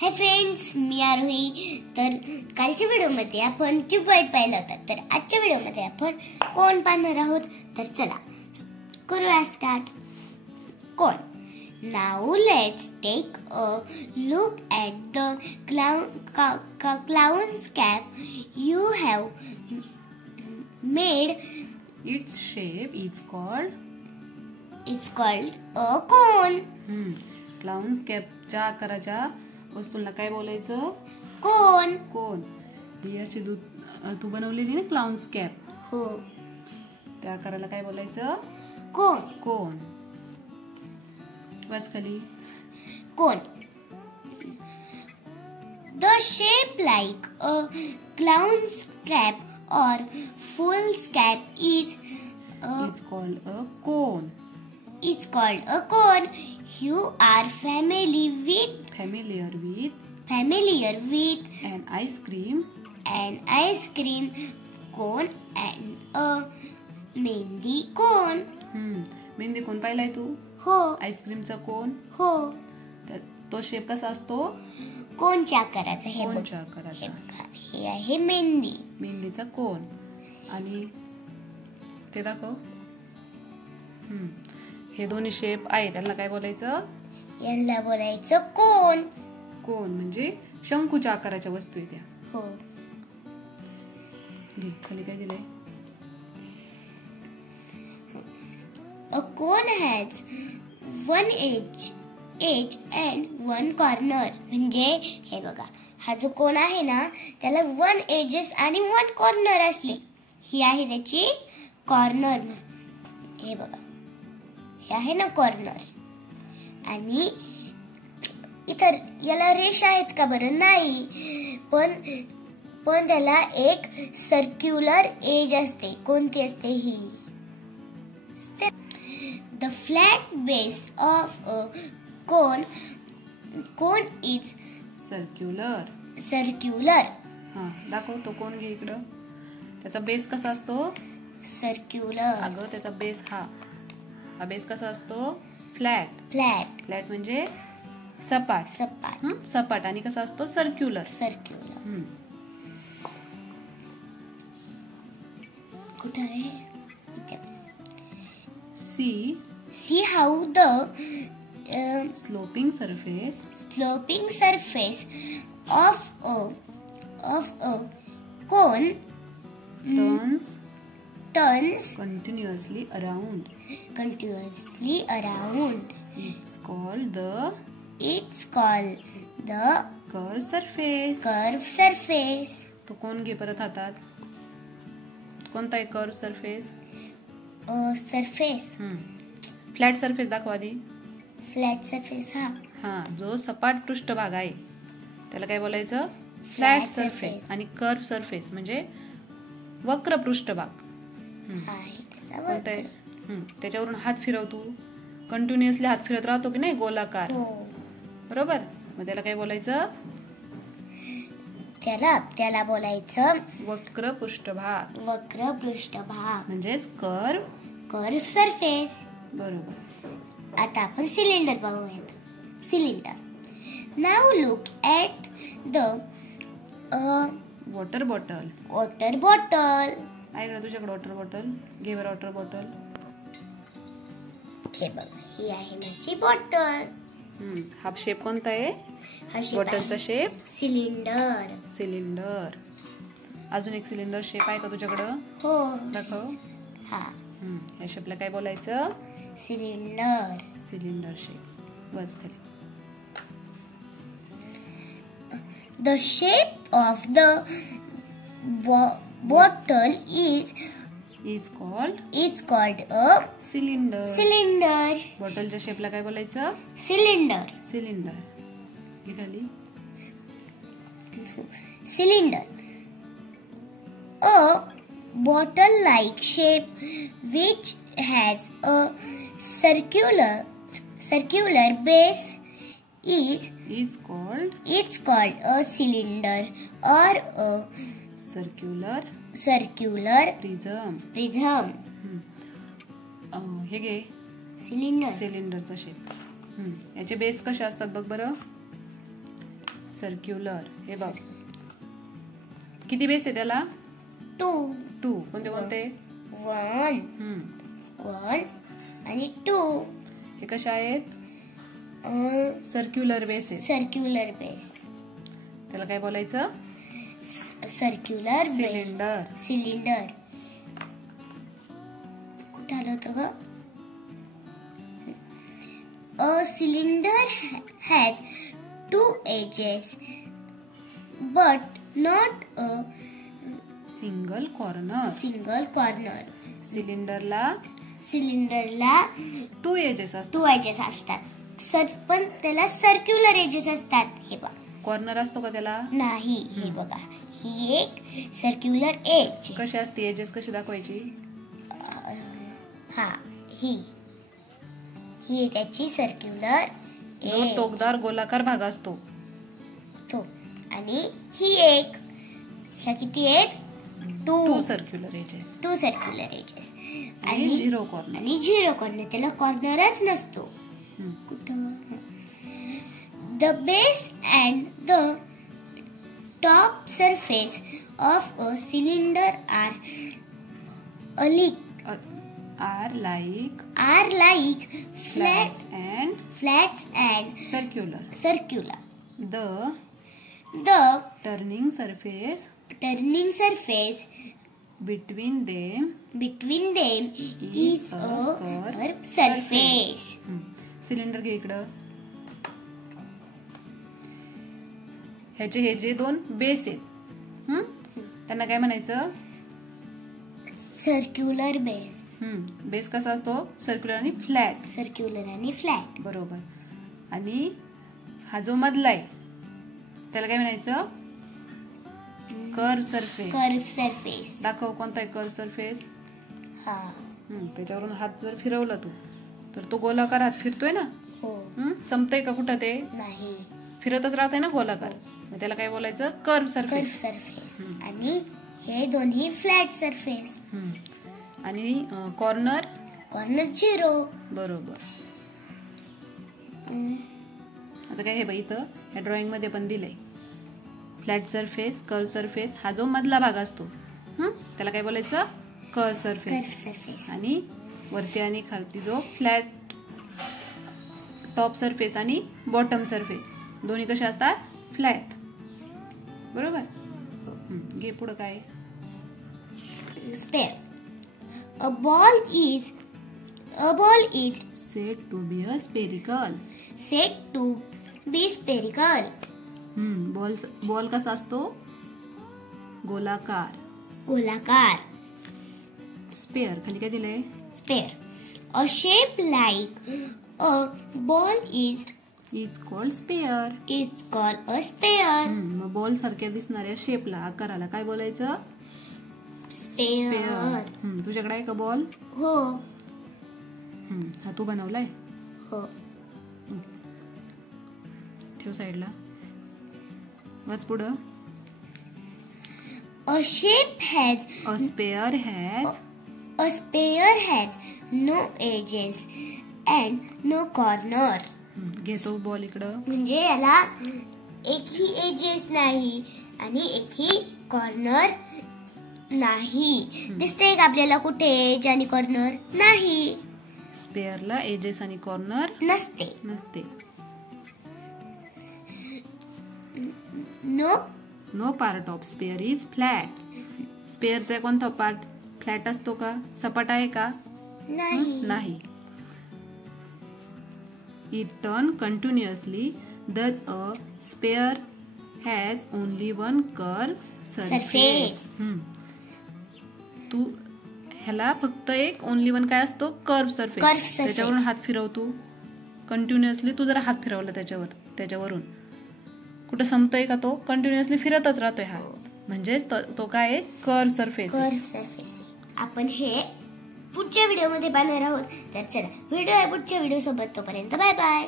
Hi friends, मी आरोही. तर कालच्या व्हिडिओमध्ये आपण क्यूबॉइड पाहिला होता. तर आजच्या व्हिडिओमध्ये आपण कोन पाहणार आहोत. तर चला करूया start. Cone. Now let's take a look at the clown's cap you have made. Its shape is called a cone. Clowns कॅपच्या आकाराच्या वस्तूला काय बोलायचं? कोन. कोन. ही अशी तू बनवलेली ना क्लाउन्स कॅप, हो, त्या आकाराला काय बोलायचं? कोन. कोन. वाच खाली. कोन. The shape like a clown's cap or fool's cap is called a cone. It's called a cone. You are familiar with an ice cream cone and a mehndi cone. Mehndi कोण पाहिलाय तू? हो. आईस्क्रीमचा कोन. हो. तो शेप कसा असतो? कोनच्या आकाराचा. हे आहे मेहंदीचा कोन. आणि ते दाखव. हे दोन्ही शेप आहे, त्यांना काय बोलायचं? यांना बोलायचं कोन. कोन म्हणजे शंकूच्या आकाराच्या वस्तू आहेत त्या. हो. खाली काय दिलंय? A cone has one edge and one corner. म्हणजे हे बघा, हा जो कोन आहे ना त्याला वन एजेस आणि वन कॉर्नर असले. ही आहे त्याची कॉर्नर. हे बघा, हे आहे ना कॉर्नर. आणि इतर याला रेषा आहेत का? बरं नाही, पण त्याला एक सर्क्युलर एज असते. कोणती असते? ही. The flat base of a cone is circular. दाखव तो कोन. घे इकडं. त्याचा बेस कसा असतो? सर्क्युलर. अगं त्याचा बेस हा बेस कसा असतो? फ्लॅट म्हणजे सपाट आणि कसा असतो? सर्क्युलर. कुठे आहे? See how the sloping surface of a cone turns continuously around. It's called the curved surface. तो कोण घे परत हातात. कोणता आहे कर्व सरफेस? फ्लॅट सरफेस दाखवा आधी. Flat surface. जो सपाट पृष्ठभाग आहे त्याला काय बोलायचं? Flat surface. आणि कर्व सरफेस म्हणजे वक्र पृष्ठभाग. त्याच्यावरून हात फिरव तू. कंटिन्युअसली हात फिरत राहतो की नाही गोलाकार, बरोबर? मग त्याला काय बोलायचं? त्याला बोलायचं वक्र पृष्ठभाग म्हणजेच कर्व सरफेस. बरोबर. आता आपण सिलेंडर पाहूयात. Now look at the water bottle. आहे का तुझ्याकडे वॉटर बॉटल? घे बरं वॉटर बॉटल. हे बघ, ही आहे माझी बॉटल. हा शेप कोणता आहे? बॉटलचा शेप सिलेंडर. अजून एक सिलेंडर शेप आहे का तुझ्याकडं? हो. दाखव. या शेपला काय बोलायचं? Cylinder shape. बस खाली. The shape of the bottle is called a cylinder. बॉटलच्या शेपला काय बोलायचं? सिलेंडर. हे खाली. Cylinder. A bottle-like shape which has a circular base is called a cylinder or a circular prism. हे घे सिलेंडरचा शेप. याचे बेस कसे असतात बघ बरं. सर्क्युलर. हे बघ किती बेस आहे त्याला? 2. कोणते कोणते? 1 आणि 2. हे कशा आहेत? सर्क्युलर बेस आहे. Circular base. त्याला काय बोलायचं? Circular cylinder. सिलेंडर. कुठं आलं होतं ग? A cylinder has 2 edges but not a single corner. सिलेंडरला 2 एजेस असतात. 2 एजेस असतात. पण त्याला सर्क्युलर एजेस असतात. हे बघा. कॉर्नर असतो का त्याला? नाही. हे बघा, ही एक सर्क्युलर एज. कशी असते एजेस? कशी दाखवायची? ही त्याची सर्क्युलर एज. टोकदार गोलाकार भाग असतो तो. आणि ही एक. ह्या किती आहेत? 2 सर्क्युलर एजेस. 2 circular edges. आणि 0 कॉर्नर. आणि 0 कॉर्नर. त्याला कॉर्नरच नसतो. कुठं? The base and the top surface of a cylinder are like flats and circular. The turning surface between them is a curved surface. Cylinder घे इकडं. ह्याचे हे जे 2 बेस आहेत त्यांना काय म्हणायचं? Circular base. बेस कसा असतो? सर्क्युलर आणि फ्लॅट. बरोबर. आणि हा जो मधला आहे त्याला काय म्हणायचं? Curve surface. दाखव कोणता आहे कर्व सरफेस? त्याच्यावरून हात जर फिरवला तू तर तो गोलाकार हात फिरतोय ना? संपतय का कुठं? ते नाही, फिरतच राहतंय ना गोलाकार. मग त्याला काय बोलायचं? Curve surface. आणि हे दोन्ही फ्लॅट सरफेस. आणि कॉर्नर 0. बरोबर. आता काय हे बघ इथं या ड्रॉइंग मध्ये पण दिलंय फ्लॅट सरफेस, कर्व सरफेस. हा जो मधला भाग असतो त्याला काय बोलायचं? Curve surface. आणि वरती आणि खालती जो फ्लॅट टॉप सरफेस आणि बॉटम सरफेस दोन्ही कशा असतात? फ्लॅट. बरोबर. घे पुढं काय? Spare. A ball is said to be a spherical. Ball कसा असतो? गोलाकार. स्पेअर खाली काय दिलंय? Sphere. A shape like a ball is called sphere. a sphere. मग बॉल सारख्या दिसणाऱ्या शेपला, आकाराला काय बोलायचं? स्पेअर. तुझ्याकडे आहे का बॉल? हो. हा तू बनवलाय? हो. ठेव साईडला. वाच पुढं. A sphere has no edges and no corner. घेतो बॉल इकडं. म्हणजे याला एकही एजेस नाही आणि एकही कॉर्नर नाही. दिसतंय का आपल्याला कुठे एज आणि कॉर्नर? नाही. स्पेअरला एजेस आणि कॉर्नर नसते. No part of sphere is flat. स्पेअरचा कोणता पार्ट फ्लॅट असतो का? सपाट आहे का? नाही. It turn continuously. Thus a sphere has only one curve surface. तू ह्याला फक्त एक ओनली वन काय असतो? Curve surface. त्याच्यावरून हात फिरवतो कंटिन्युअसली. तू जरा हात फिरवला त्याच्यावरून कुठं संपतोय का? तो कंटिन्युअसली फिरतच राहतोय हात. म्हणजेच तो काय आहे? Curve surface. आपण हे पुढच्या व्हिडिओ मध्ये पाहणार आहोत. तर चला, व्हिडिओ आहे पुढच्या व्हिडिओ सोबत. तोपर्यंत बाय बाय.